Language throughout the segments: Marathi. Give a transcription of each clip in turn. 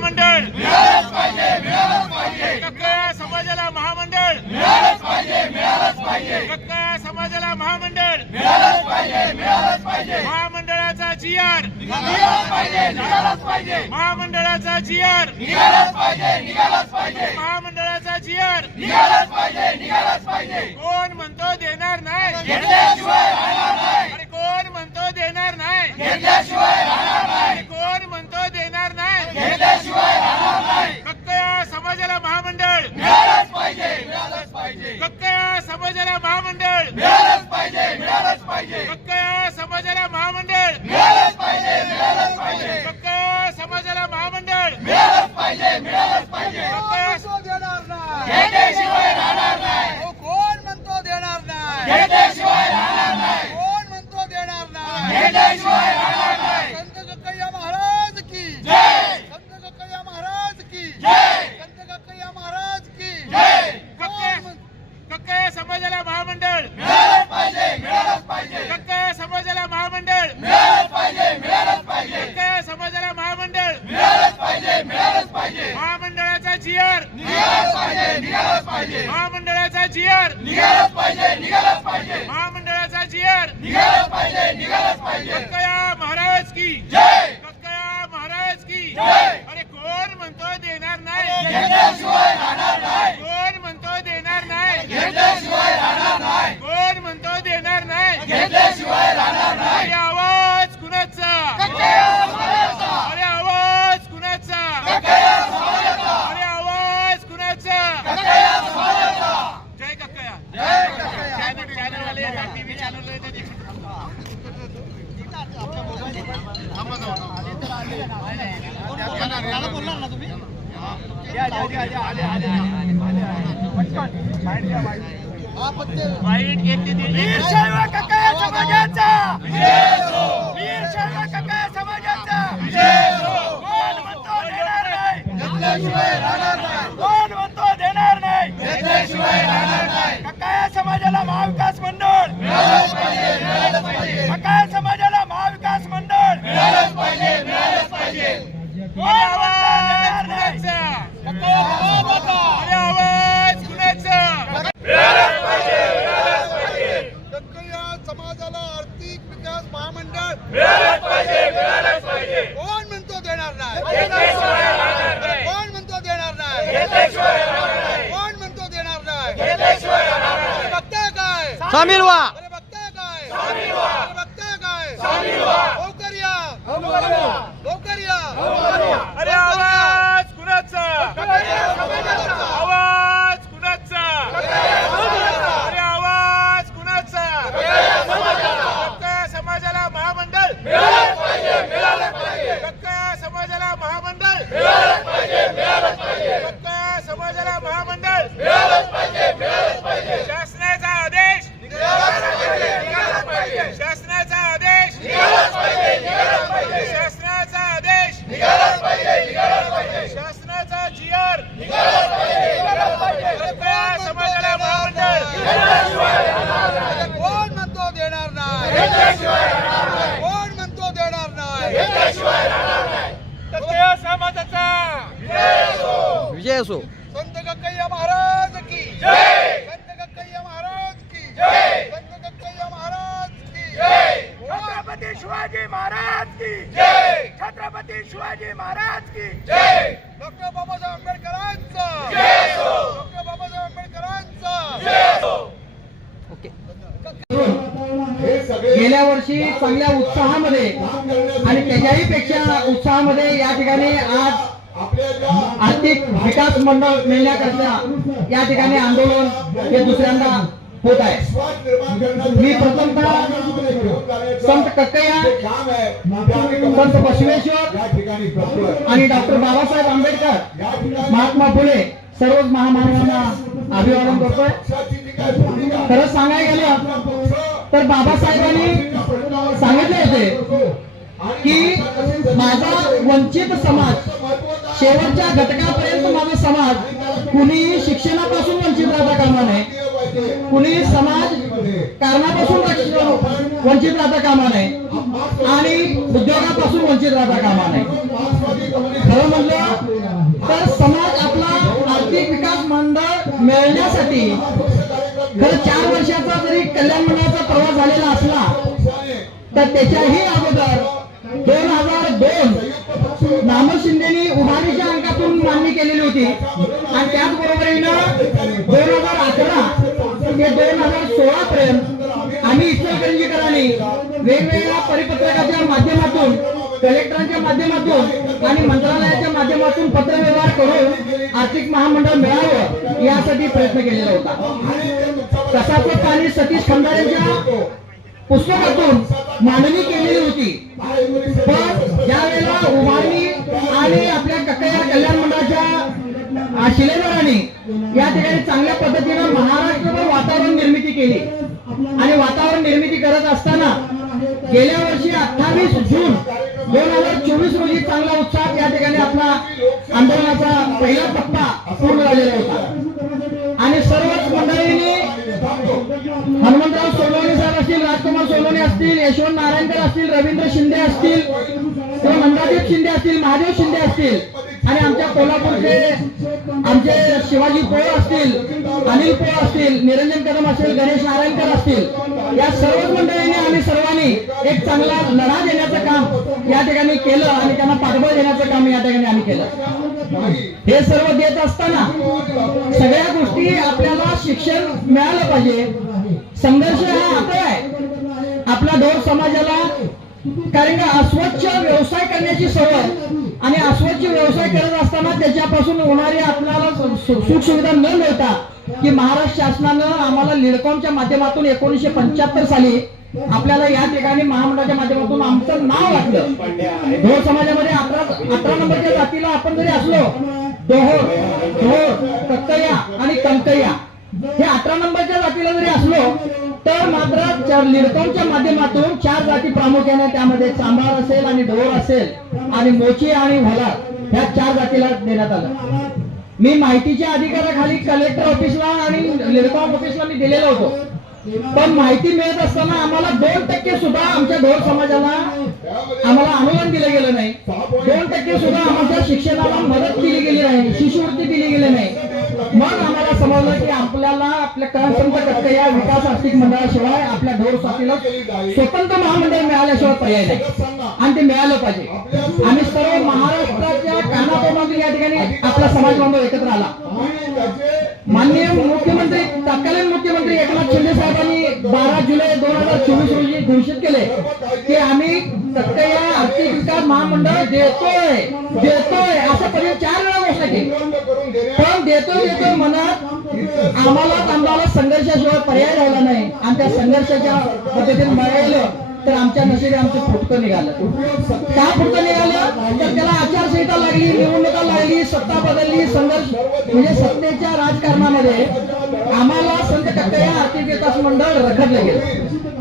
महामंडळ. कक्कया समाजाला महामंडळ. कक्कया समाजाला महामंडळ. महामंडळाचा जी आर महामंडळाचा जी आर महामंडळाचा जी आर कोण म्हणतो देणार नाही? अरे कोण म्हणतो देणार नाही अरे कोण म्हणतो देणार समाजाला महामंडळ. पाहिजे समाजाला महामंडळ कक्कया समाजाला महामंडळ कक्कया समाजाला महामंडळ कक्कया कोण म्हणतो देणार नाही कोण म्हणतो देणार नाही संत कक्कय्या महाराज की संत कक्कय्या महाराज की संत कक्कय्या महाराज की कक्कया कक्कया समाजाला महामंडळ कक्कया समाजाला महामंडळ कक्कया समाजाला महामंडळ महामंडळाचा जी आर महामंडळाचा जी आर महामंडळाचा जी आर कक्कया महाराज की कक्कया महाराज की अरे कोण म्हणतो देणार नाही कोण म्हणतो देणार नाही कोण म्हणतो देणार नाही अरे आवाज कुणाचा अरे आवाज कुणाचा अरे आवाज कुणाचा जय कक्कया चॅनल चॅनल वाले टीव्ही चॅनल वाईट घेतली वीर शैव समाजाचा वीर शैव समाजाचा कोण म्हणतो देणार नाही कोण म्हणतो देणार नाही समाजाला महाविकास मंडळ कक्कय्या サミルは समाजाला महामंडळ कोण म्हणतो देणार नाही? कोण म्हणतो देणार नाही? कक्कया समाजाचा विजय असो. संत कक्कय्या महाराज की संत कक्कय्या महाराज की संत कक्कय्या महाराज की छत्रपती शिवाजी महाराज की छत्रपती शिवाजी महाराज की डॉक्टर बाबासाहेब आंबेडकरांचा! डॉक्टर बाबासाहेब आंबेडकरांचा! हे गेल्या वर्षी चांगल्या उत्साहामध्ये आणि त्याच्याही पेक्षा उत्साहामध्ये या ठिकाणी आज ज्या आर्थिक विकास मंडळ मिळण्याकरता या ठिकाणी आंदोलन हे दुसऱ्यांदा होत आहे. मी प्रथमतः संत कक्कया संत बसवेश्वर आणि डॉक्टर बाबासाहेब आंबेडकर महात्मा फुले सर्वच महामानवांना अभिवादन करतोय. खरंच सांगायला गेलं तर बाबासाहेबांनी सांगितले होते की माझा वंचित समाज शेवटच्या घटकापर्यंत माझा समाज कुणीही शिक्षणापासून वंचित राहता कामा नये. कुणी समाज कारणापासून लक्ष वंचित राहता कामा नये. आणि उद्योगापासून वंचित राहता कामा नये. खरं म्हणलं तर समाज आपला आर्थिक विकास मंडळ मिळण्यासाठी खरं चार वर्षाचा जरी कल्याण मंडळाचा प्रवास झालेला असला तर त्याच्याही अगोदर दोन हजार दोन नामो शिंदेनी उभारीच्या अंकातून मागणी केलेली होती. आणि त्याचबरोबरीनं दोन हजार अकरा ते दोन हजार सोळा पर्यंत आम्ही इचलकरंजीकरांनी वेगवेगळ्या परिपत्रकाच्या माध्यमातून कलेक्टरांच्या माध्यमातून आणि मंत्रालयाच्या माध्यमातून पत्रव्यवहार करून आर्थिक महामंडळ मिळावं यासाठी प्रयत्न केलेला होता. तसाच पाणी सतीश खंडारेच्या पुस्तकातून मांडणी केलेली होती. पण ज्या वेळेला उभारणी आणि आपल्या शिलेदाराने या ठिकाणी चांगल्या पद्धतीनं महाराष्ट्रभर वातावरण निर्मिती केली. आणि वातावरण निर्मिती करत असताना गेल्या वर्षी अठ्ठावीस जून दोन हजार चोवीस रोजी चांगला उत्साह या ठिकाणी आपला आंदोलनाचा पहिला टप्पा पूर्ण झालेला होता. आणि सर्वच मंडळींनी हनुमंतराव सोनवणे साहेब असतील राजकुमार सोनवणे असतील यशवंत नारायणकर असतील रवींद्र शिंदे असतील किंवा नंदादेव शिंदे असतील महादेव शिंदे असतील आणि आमच्या कोल्हापूरचे आमचे शिवाजी पोळ असतील अनिल पोळ असतील निरंजन कदम असतील गणेश नारायणकर असतील या सर्वच मंडळींनी आम्ही सर्वांनी एक चांगला लढा देण्याचं काम या ठिकाणी केलं आणि त्यांना पाठबळ देण्याचं काम या ठिकाणी आम्ही केलं. हे सर्व देत असताना सगळ्या गोष्टी आपल्याला शिक्षण मिळालं पाहिजे. संघर्ष हा आता आहे. आपल्या ढोर समाजाला कारण का अस्वच्छ व्यवसाय करण्याची सवय आणि अस्वच्छ व्यवसाय करत असताना त्याच्यापासून होणारी आपल्याला सुख सुविधा न मिळता की महाराष्ट्र शासनानं आम्हाला लिडकॉमच्या माध्यमातून एकोणीशे पंच्याहत्तर साली आपल्याला या ठिकाणी महामंडळाच्या माध्यमातून आमचं नाव वाटलं. ढोर समाजामध्ये अठरा अठरा नंबरच्या जातीला आपण जरी असलो डोहोर ढोर कक्कया आणि कंकया हे अठरा नंबरच्या जातीला जरी असलो तर मात्र चार लिडकॉमच्या माध्यमातून चार जाती प्रामुख्याने त्यामध्ये चांभार असेल आणि ढोर असेल आणि मोची आणि व्हलार ह्या चार जातीला देण्यात आलं. मी माहितीच्या अधिकाराखाली कलेक्टर ऑफिसला आणि लिडकॉम ऑफिसला मी दिलेलो होतो. पण माहिती मिळत असताना आम्हाला दोन टक्के सुद्धा आमच्या ढोर समाजाला आम्हाला अनुदान दिलं गेलं नाही. दोन टक्के सुद्धा आमच्या शिक्षणाला मदत दिली गेली नाही शिष्यवृत्ती दिली गेली नाही. मग आम्हाला समजलं की आपल्याला आपल्या करसंत कट्ट या विकास आर्थिक मंडळाशिवाय आपल्या ढोर साथीला स्वतंत्र महामंडळ मिळाल्याशिवाय पर्याय नाही. आणि ते मिळालं पाहिजे. आम्ही सर्व महाराष्ट्राच्या कानाकोमातून या ठिकाणी आपला समाज बांधव एकत्र आला. माननीय मुख्यमंत्री तत्कालीन मुख्यमंत्री एकनाथ शिंदे साहेबांनी बारा जुलै दोन हजार चोवीस रोजी घोषित केले की आम्ही तत्काया आर्थिक विकास महामंडळ देतोय देतोय असं पर्यंत चार केली पण देतोय देतोय म्हणत आम्हाला आम्हाला संघर्षाशिवाय पर्याय राहिला नाही. आणि त्या संघर्षाच्या पद्धतीने मिळालं तर आमच्या नशिबी आमचं फुटकं निघालं. का फुटकं निघालं? तर त्याला आचारसंहिता लागली निवडणुका लागली सत्ता बदलली संघर्ष म्हणजे सत्तेच्या राजकारणामध्ये आम्हाला संत कट्टया आर्थिक विकास मंडळ रखडलं गेलं.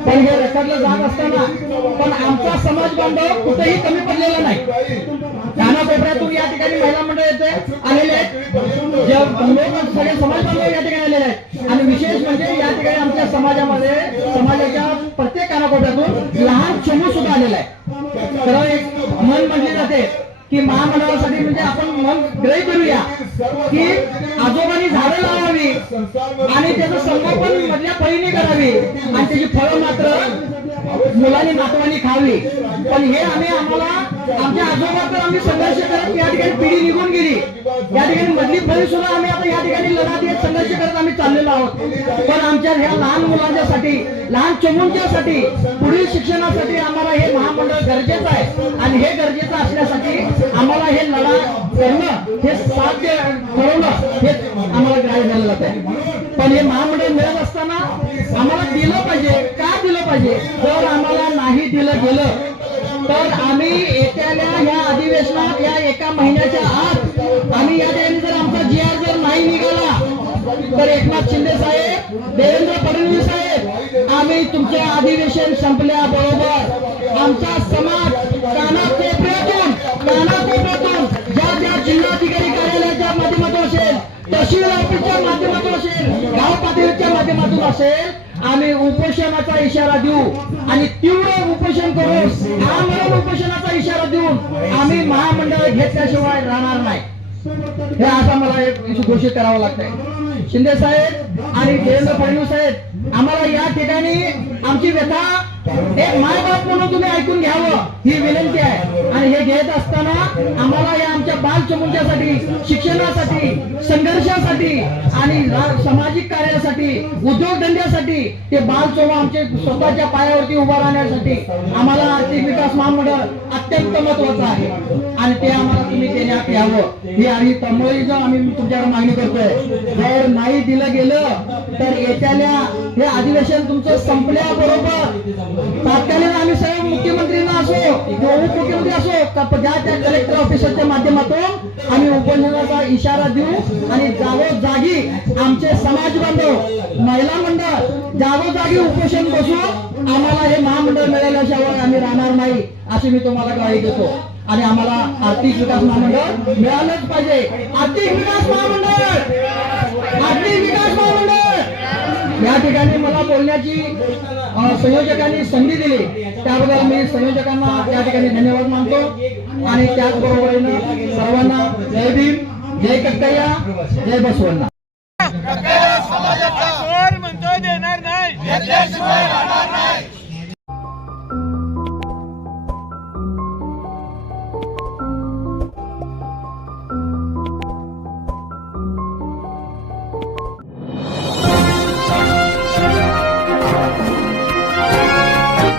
पण हे रखडलं जात असताना पण आमचा समाज बांधव कुठेही कमी पडलेला नाही. कानाकोपऱ्यातून या ठिकाणी महिला मंडळ येते आलेले आहेत. सगळे समाज बांधव या ठिकाणी आलेले आहेत. आणि विशेष म्हणजे या ठिकाणी आमच्या समाजामध्ये समाजाच्या प्रत्येक कानाकोपऱ्यातून लहान चमू सुद्धा आलेला आहे. तर एक मन म्हटले जाते की महामंडळासाठी म्हणजे आपण मन ग्रही करूया की आजोबांनी झाडं लावावी आणि त्याचं संगोपन मधल्या पळीने करावी आणि त्याची फळं मात्र मुलांनी नातवांनी खावी पण हे आम्ही आम्हाला आमच्या आजोबा तर आम्ही संघर्ष करत या ठिकाणी पिढी निघून गेली. या ठिकाणी मधली फळी सुद्धा आम्ही आता या ठिकाणी लढा देत संघर्ष करत आम्ही चाललेलो आहोत. पण आमच्या ह्या लहान मुलांच्यासाठी लहान चमूंच्यासाठी पुढील शिक्षणासाठी आम्हाला हे महामंडळ गरजेचं आहे. आणि हे गरजेचं असण्यासाठी आम्हाला हे लढा करणं हे साध्य ठरवणं हे आम्हाला ग्राह्य झालं आहे पण हे महामंडळ मिळत असताना आम्हाला दिलं पाहिजे. का दिलं पाहिजे? जर आम्हाला नाही दिलं गेलं तर आम्ही येत्याल्या ह्या अधिवेशनात या एका महिन्याच्या आत आम्ही या ठिकाणी जर आमचा जी आर जर नाही निघाला तर एकनाथ शिंदे साहेब देवेंद्र फडणवीस साहेब आम्ही तुमचे अधिवेशन संपल्याबरोबर आमचा समाज कानाकोपऱ्यातून माध्यमातून माध्यमातून असेल गाव पातळीच्या माध्यमातून असेल आम्ही उपोषणाचा इशारा देऊ. आणि तीव्र उपोषण करून आम्हाला उपोषणाचा इशारा देऊन आम्ही महामंडळ घेतल्याशिवाय राहणार नाही. हे आता मला एक घोषित करावं लागतंय. शिंदे साहेब आणि देवेंद्र फडणवीस साहेब आम्हाला या ठिकाणी आमची व्यथा हे माय बाप म्हणून तुम्ही ऐकून घ्यावं ही विनंती आहे. आणि हे घेत असताना आम्हाला या आमच्या बाल चमुंच्यासाठी शिक्षणासाठी संघर्षासाठी आणि सामाजिक कार्यासाठी उद्योगधंद्यासाठी ते बाल चोमा आमचे स्वतःच्या पायावरती उभा राहण्यासाठी आम्हाला आर्थिक विकास महामंडळ अत्यंत महत्वाचं आहे. आणि ते आम्हाला तुम्ही देण्यात यावं. ही आणि त्यामुळे आम्ही तुमच्यावर मागणी करतोय जर नाही दिलं गेलं तर येत्याल्या हे अधिवेशन तुमचं संपल्याबरोबर तात्कालीन आम्ही साहेब मुख्यमंत्रींना असो किंवा उपमुख्यमंत्री असो ज्या त्या कलेक्टर ऑफिसरच्या माध्यमातून. आम्ही उपोषणाचा इशारा देऊ आणि जागोजागी आमचे समाज बांधव महिला मंडळ जागोजागी उपोषण बसून आम्हाला हे महामंडळ मिळाल्याशिवाय आम्ही राहणार नाही अशी मी तुम्हाला ग्वाही देतो. आणि आम्हाला आर्थिक विकास महामंडळ मिळालंच पाहिजे. आर्थिक विकास महामंडळ! आर्थिक विकास महामंडळ! या ठिकाणी मला बोलण्याची संयोजकांनी संधी दिली. त्याबद्दल मी संयोजकांना या ठिकाणी धन्यवाद मानतो. आणि त्याचबरोबरीनं सर्वांना जय भीम जय कक्कయ్య जय बसवण्णा म्हणतो देणार नाही.